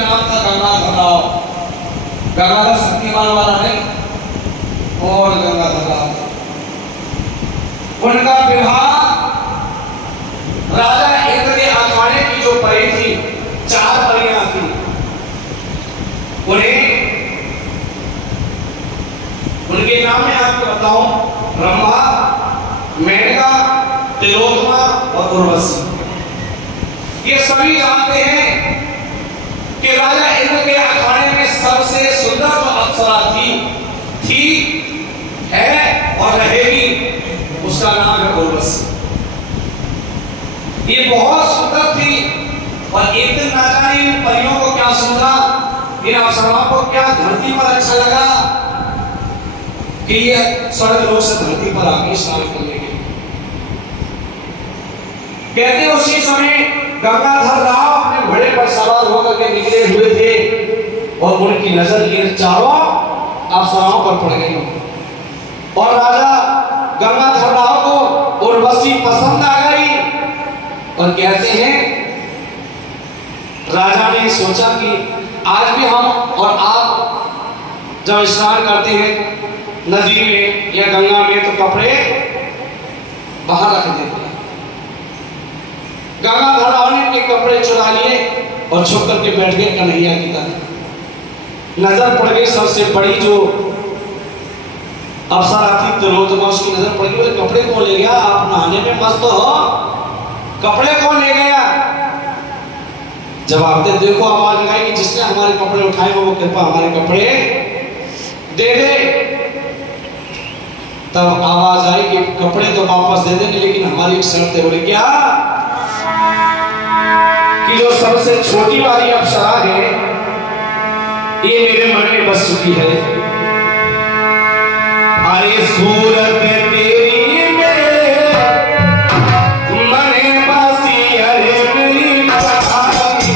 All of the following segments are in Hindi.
नाम था गंगाधर राव। गंगाधर शक्तिमान वाला नहीं, और गंगाधर राव। उनका विवाह राजा इंद्र के अखाड़े की जो परी थी, 4 परियां थी, उनके नाम में आपको बताऊं, रंभा, मेनका, तिलोत्तमा और उर्वशी। ये सभी जानते हैं कि राजा इंद्र के अखाड़े में सबसे सुंदर जो अप्सरा थी, है और रहेगी, उसका नाम है उर्वशी। ये बहुत सुंदर थी और एक दिन ना जाने इन परियों को क्या सुना, इन अप्सराओं को क्या धरती पर अच्छा लगा कि ये स्वर्ग लोक से धरती पर आके स्नान करने के। कहते उसी समय गंगाधर राव अपने घोड़े पर सवार होकर के निकले हुए थे और उनकी नजर इन चारों अप्सराओं पर पड़ गई और राजा गंगाधर राव को उर्वशी पसंद आ गई। और कहते हैं राजा ने सोचा कि आज भी हम और आप जब स्नान करते हैं नदी में या गंगा में तो कपड़े बाहर रख देते हैं। गंगाधर राव ने अपने कपड़े चुरा लिए और छुप करके बैठ गए कन्हैया की तरफ। नजर पड़ गई सबसे बड़ी जो अप्सरा थी तिलोत्तमा, उसकी नजर पड़ गई, बोले कपड़े कौन ले गया, आप नहाने में मस्त हो, कपड़े कौन ले गया। जवाब दे, देखो आवाज लगाई कि जिसने हमारे कपड़े उठाए वो कृपा हमारे कपड़े दे दे। तब आवाज आई कि कपड़े तो वापस दे देंगे लेकिन हमारी एक शर्त है। बोले क्या? कि जो सबसे छोटी वाली अप्सरा है ये मेरे मन में बस चुकी है। अरे सूरत तेरी मेरे मन में बसी, अरे मेरी बहारी,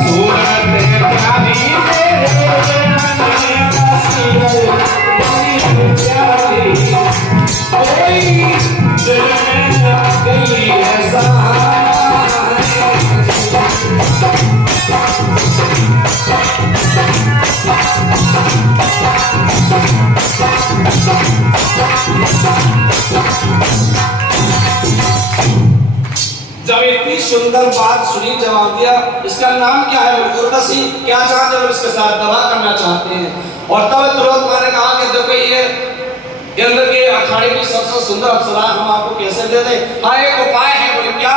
सूरत तेरी मेरे मन में बसी, अरे प्यारी, कोई दिल में लग गई ऐसा। जब इतनी सुंदर बात सुनी, जवाब दिया इसका नाम क्या है? उर्वशी। क्या चाहते हो? इसके साथ विवाह करना चाहते हैं। और तब तुरंत मैंने कहा कि देखो ये इंद्र के अखाड़े की सबसे सुंदर अप्सरा हम आपको कैसे दे दें? हाँ एक उपाय है। बोले क्या?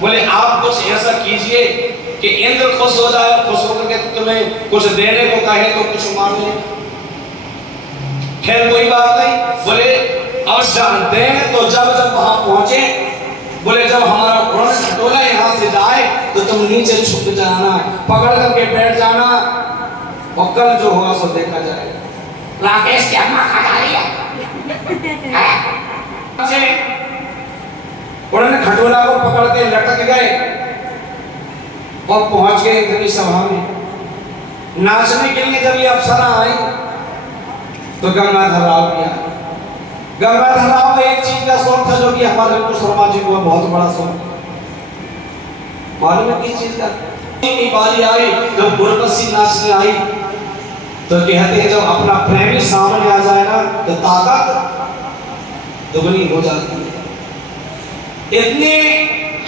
बोले आप कुछ ऐसा कीजिए कि इंद्र खुश हो जाए, खुश होकर के तुम्हें कुछ देने को कहे तो कुछ मांग ले। खैर कोई बात नहीं। बोले अब जानते हैं तो जब वहां पहुंचे, बोले जब हमारा खटोला यहाँ से जाए तो तुम नीचे छुप जाना, पकड़ करके बैठ जाना और कल जो होगा सो देखा जाएगा। राकेश क्या खा रही है? उन्होंने खटोला को पकड़ के लटक गए और पहुंच गए इंद्र की सभा में। नाचने के लिए जब ये अप्सरा आई तो गंगाधर राव किया। गंगाधर राव को एक चीज का शौक था जो कि हमारे रिंकू शर्मा जी को बहुत बड़ा शौक। मालूम है किस चीज का? की बारी आई जब उर्वशी नाचने आई तो कहते हैं जब अपना प्रेमी सामने आ जाए ना तो ताकत दुगनी हो जाती है। इतने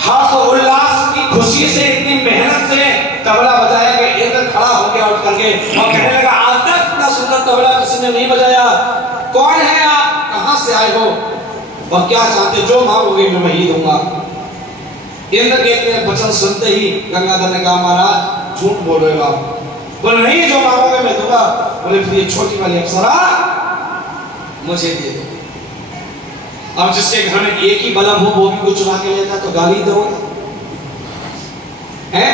हर्ष और उल्लास की खुशी से, इतनी मेहनत से तबला बजाया कि इंद्र खड़ा हो गया उठ करके और कहने लगा आज तक इतना सुंदर तबला किसी ने नहीं बजाया। कौन है आप? कहां से आए हो और क्या चाहते? जो मांगोगे मैं वही दूंगा। इंद्र के इतने वचन सुनते ही गंगाधर ने कहा महाराज झूठ बोल रहे हो आप। बोले नहीं, जो मांगोगे मैं दूंगा। बोले फिर ये छोटी वाली अप्सरा मुझे दे दो। अब जिसके घर में एक ही बल्ब हो वो भी कुछ चुरा के लेता तो गाली दो है।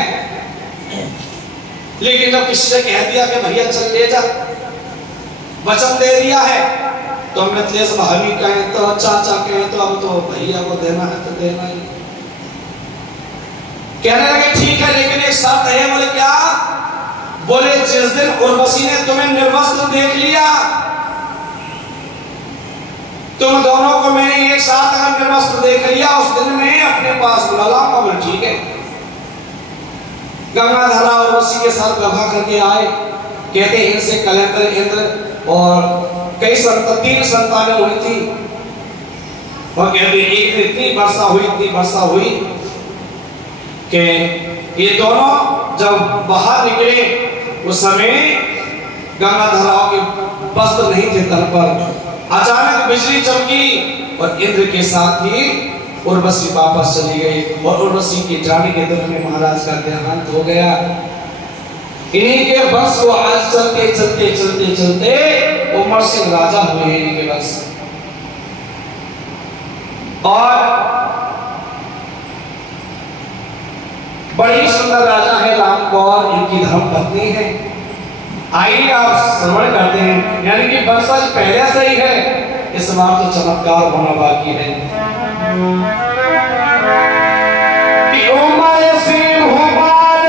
लेकिन जब किसी से कह दिया कि भैया चल ले जा, वचन दे दिया है तो मिथिलेश भाभी कहें तो चाचा कहें तो अब तो भैया को देना है तो देना ही। कहने लगे ठीक है लेकिन एक शर्त है। बोले क्या? बोले जिस दिन उर्वशी ने तुम्हें निर्वस्त्र देख लिया, तुम दोनों को मैंने एक साथ अगर निर्वस्त्र देख लिया उस दिन मैं अपने पास बुला लाऊंगा। बोले ठीक है। गंगाधरा और उसी के साथ विवाह करके आए। कहते हैं इनसे कलेंद्र, इंद्र और कई 3 संतानें हुई थी। और कहते हैं एक इतनी वर्षा हुई कि ये दोनों जब बाहर निकले उस समय गंगाधराओं के वस्त्र नहीं थे तन पर। अचानक बिजली चमकी और इंद्र के साथ ही उर्वशी वापस चली गई और उर्वशी के जाने के दुख में महाराज का देहांत हो गया। इन्हीं के वंश को आज चलते चलते चलते चलते उमर सिंह राजा हुए हैं इनके वंश। और बड़ी सुंदर राजा है राम कौर, इनकी धर्म पत्नी है। आइए आप श्रवण करते हैं, यानी कि वंशज पहले से ही है, इस बार तो चमत्कार होना बाकी है। कि उमर सिंह भोपाल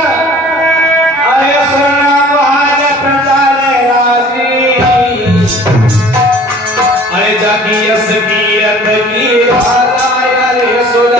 अरे सुनना भाग प्रचार राजी, अरे जाकी यस कीरत की धारा अरे सुन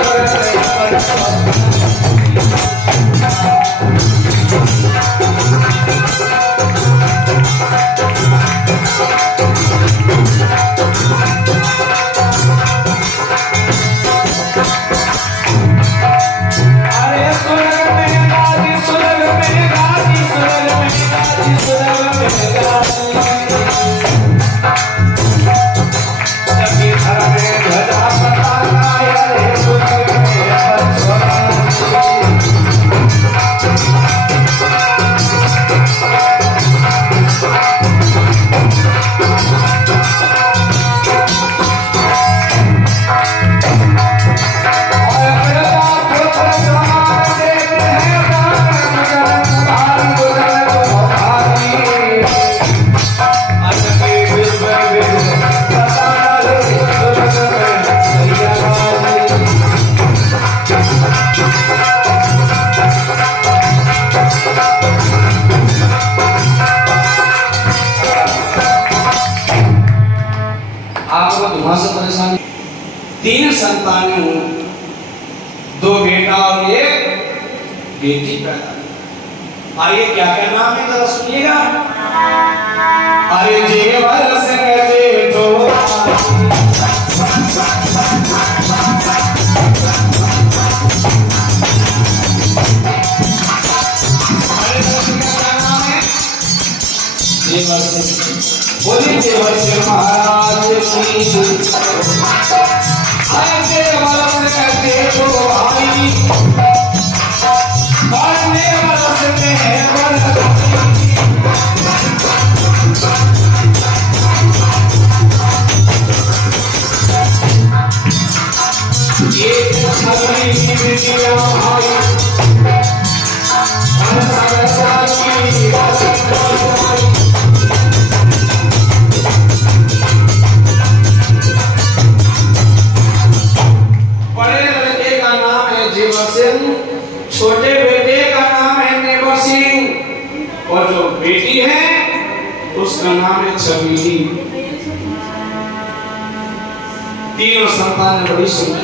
परेशानी। 3 संतानें हुई, 2 बेटा और 1 बेटी पैदा। आइए क्या क्या नाम है जरा सुनिएगा। अरे जेवर से जेठो बोली जेवर से महाराज की जेवर से जेठो भाई बढ़ने बरस में एक छतरी की बिटिया भाई बड़े लड़के का नाम है जेवर सिंह, छोटे बेटे का नाम है नेवर सिंह और जो बेटी है उसका नाम है छबीली। 3 संतान बड़ी सुंदर।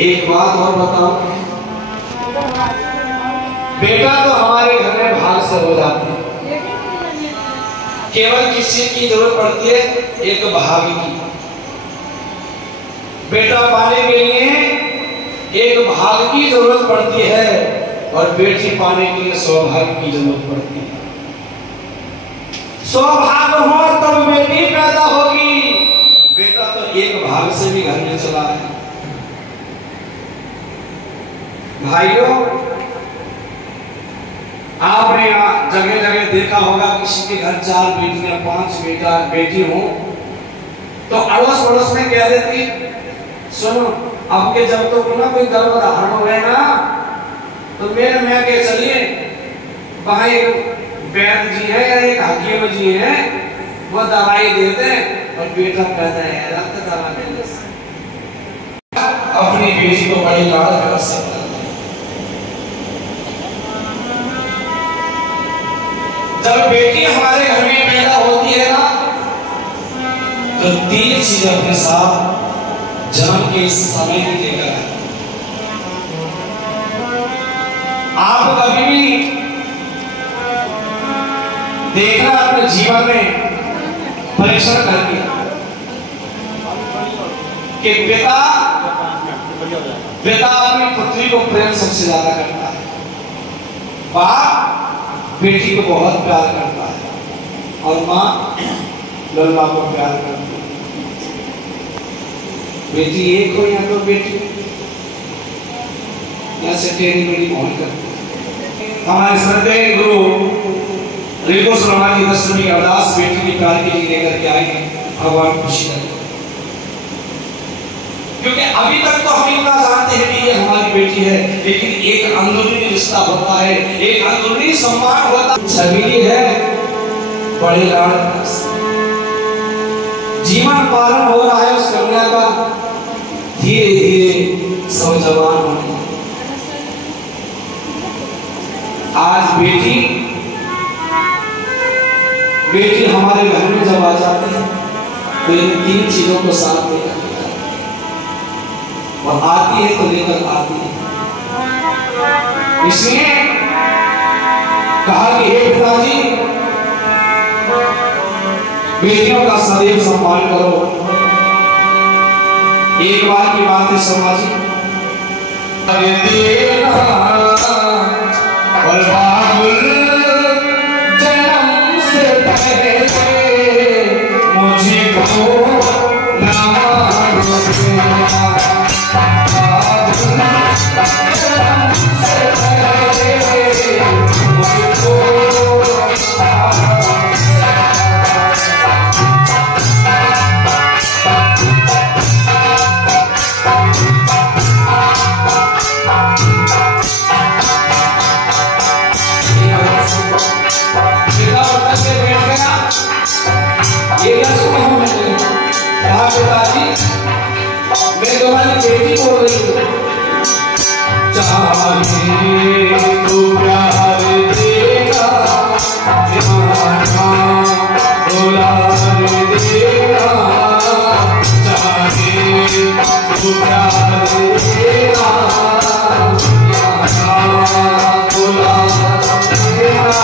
एक बात और बताओ, बेटा तो हमारे घर में भाग से हो जाते हैं, केवल किसी की जरूरत पड़ती है एक भाभी की। बेटा पाने के लिए एक भाग की जरूरत पड़ती है और बेटी पाने के लिए सौभाग्य की जरूरत पड़ती है। सौभाग्य हो तब बेटी पैदा होगी, बेटा तो एक भाग से भी घर में चला है। भाइयों, आपने जगह जगह देखा होगा किसी के घर 4 बेटियां 5 बेटी हो तो अड़ोस पड़ोस में कह देती, सुनो अब के जब तो ना कोई गर्भधारण हो गए ना तो मेरे में के चलिए वहां एक वैद्य जी है या एक हकीम जी है, वो दवाई देते हैं और बेटा कहता है रक्त दवा देने से अपनी बेटी को बड़ी लाड़ कर सकता है। जब बेटी हमारे घर में पैदा होती है ना तो 3 चीजें अपने साथ जन्म के समय ही लेकर आप कभी भी देखना अपने जीवन में परीक्षण करके कि पिता अपनी पुत्री को प्रेम सबसे ज्यादा करता है, बाप बेटी को बहुत प्यार करता है और माँ लल्ला को प्यार करती है। बेटी एक हो या तो बेटी या से टेढ़ी मेढ़ी मोहन करती है। हमारे श्रद्धेय गुरु रिको शर्मा जी 10वीं अरदास बेटी की प्यार के लिए लेकर के आए हैं, भगवान खुशी करें। क्योंकि अभी तक तो हम इतना जानते हैं कि ये हमारी बेटी है, लेकिन एक अंदरूनी रिश्ता होता है, एक अंदरूनी सम्मान होता है। छबीली है, बड़े लाड़ जीवन पालन हो रहा है उस कन्या का, धीरे धीरे सब जवान होने। आज बेटी हमारे घर में जब आ जाती है तो इन 3 चीजों को साथ में और आती है तो लेकर आती है। इसलिए कहा कि हे पिताजी, बेटियों का सदैव सम्मान करो। एक बार की बात है समाजी, जन्म से पहले मुझको मैं तुम्हारी बेटी बोल रही हूँ। चाहे तू प्यार देगा, दुलार देगा, चाहे तू प्यार देगा, दुलार देगा।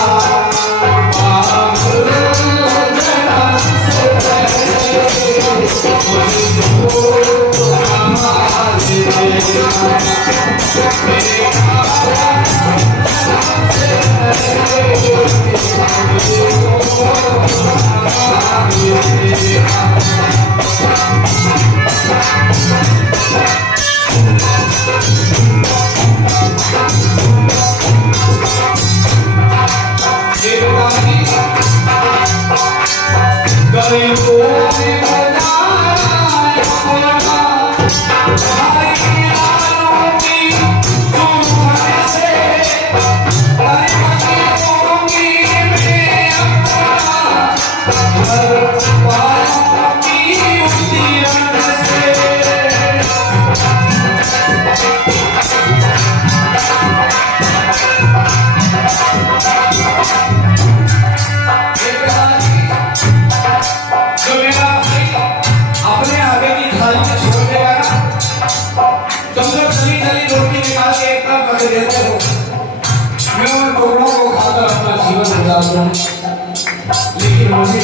लेकिन मुझे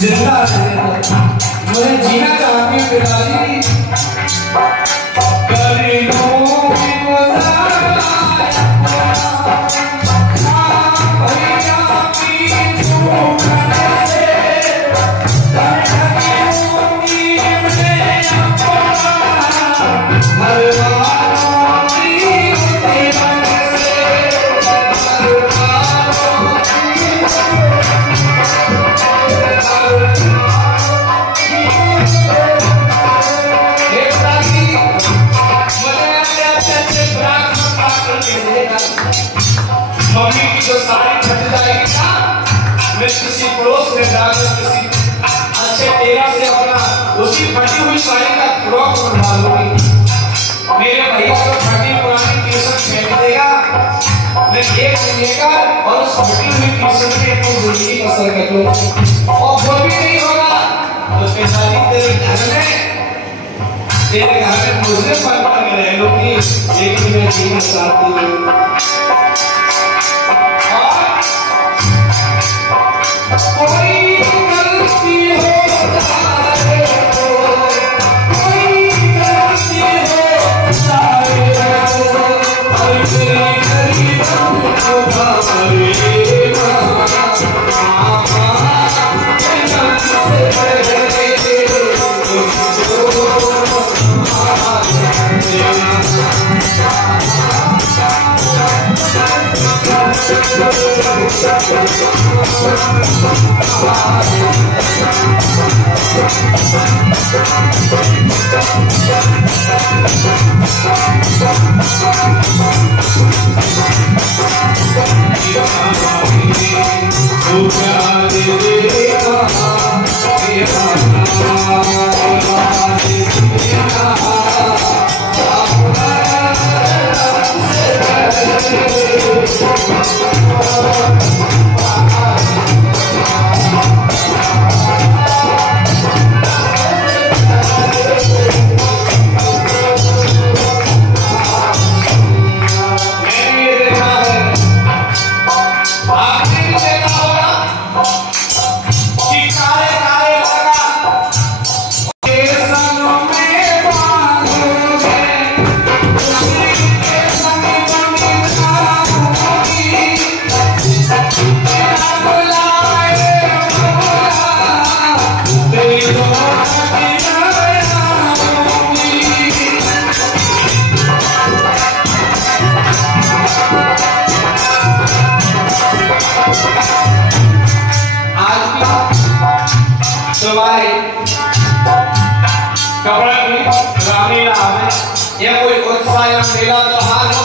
जिंदा रहने दो, मुझे जीना चाहती हूँ पिताजी। मम्मी की जो साड़ी फट जाएगी ना, मैं किसी पड़ोस में जाकर किसी अच्छे टेलर से अपना उसी फटी हुई साड़ी का फ्रॉक बनवा लूंगी। मेरे भैया को फटी पुरानी टी-शर्ट फेंक देगा, मैं एक लेकर और उस फटी हुई टी-शर्ट में अपनी जिंदगी बसर कर लूंगा। और वो भी नहीं होगा तो पिताजी तेरे घर में मुझे पर में रह लूंगी, लेकिन मैं जीना चाहती हूँ। कोई गलती हो जाए तो, कोई गलती हो जाए तो, और तेरी गरीबों को भावेगा। कपड़ा की ग्रामीण आवे या कोई उत्साह या मेला त्योहार हो,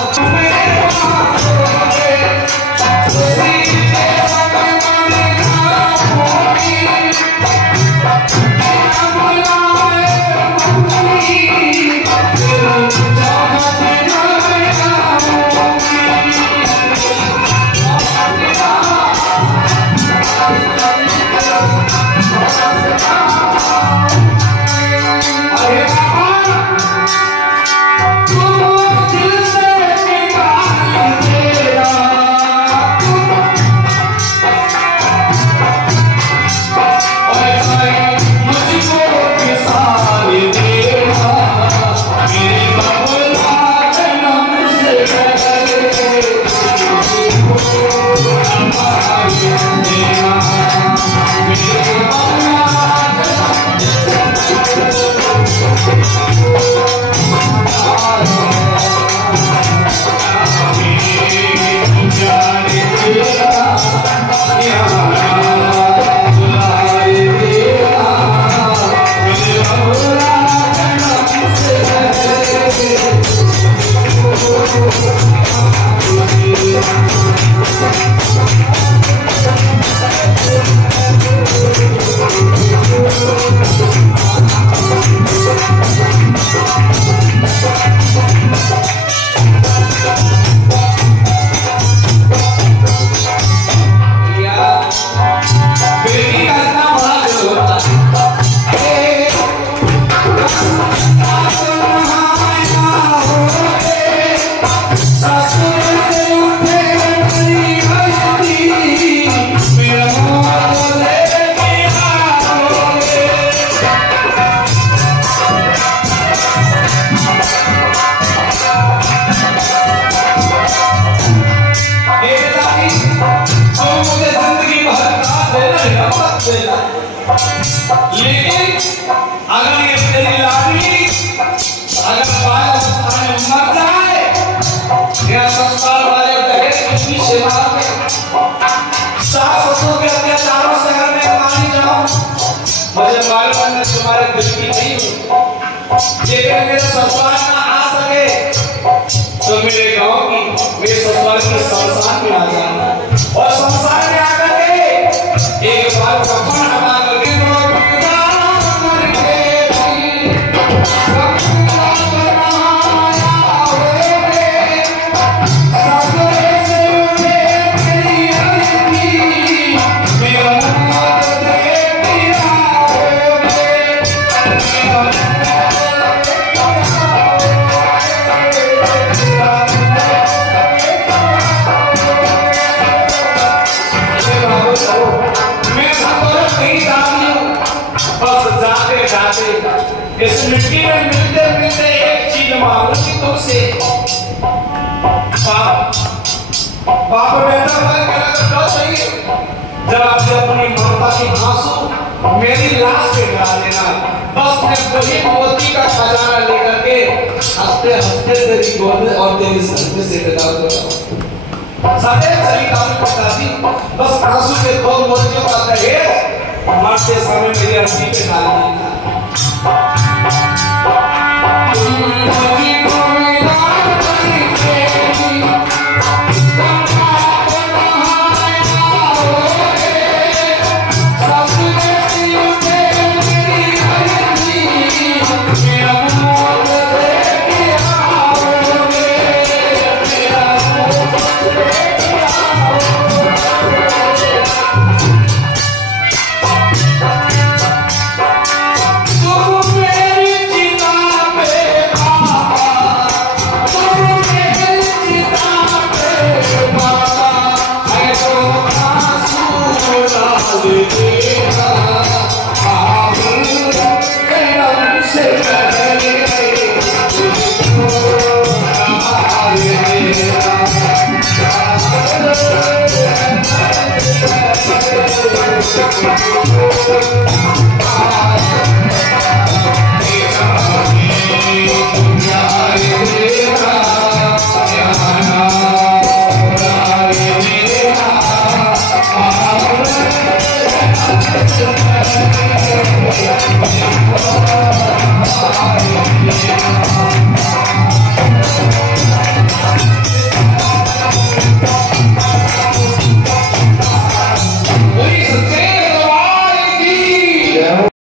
लेकिन अगर ये तेरी लाडली अगर बाल अवस्था में मर जाए या संस्कार वाले दहेज के पीछे भाग सास ससुर के अत्याचारों से अगर मैं मानी जाऊं, मुझे मालूम है मैं तुम्हारे दिल की नहीं हूं, लेकिन मेरे ससुराल ना आ सके तो मेरे गांव की मेरे ससुराल की संसार में आ जाना और संसार में आकर के एक बार कफन हटा करके जाते, इस मिट्टी में मिलते मिलते एक चीज मांगूंगी तुमसे। बाप बेटा भाई क्या चाहिए? जब आपने अपनी ममता की आंसू मेरी लाश पे गिरा देना, बस मैं वही मोती का खजाना लेकर के हंसते हंसते तेरी गोद और तेरी सर्दी से विदा होगा। सदैव सही काम पिताजी, बस आंसू के दो मोतियों का दहेज मरते समय मेरी अर्थी पे डाल देना। Thank you.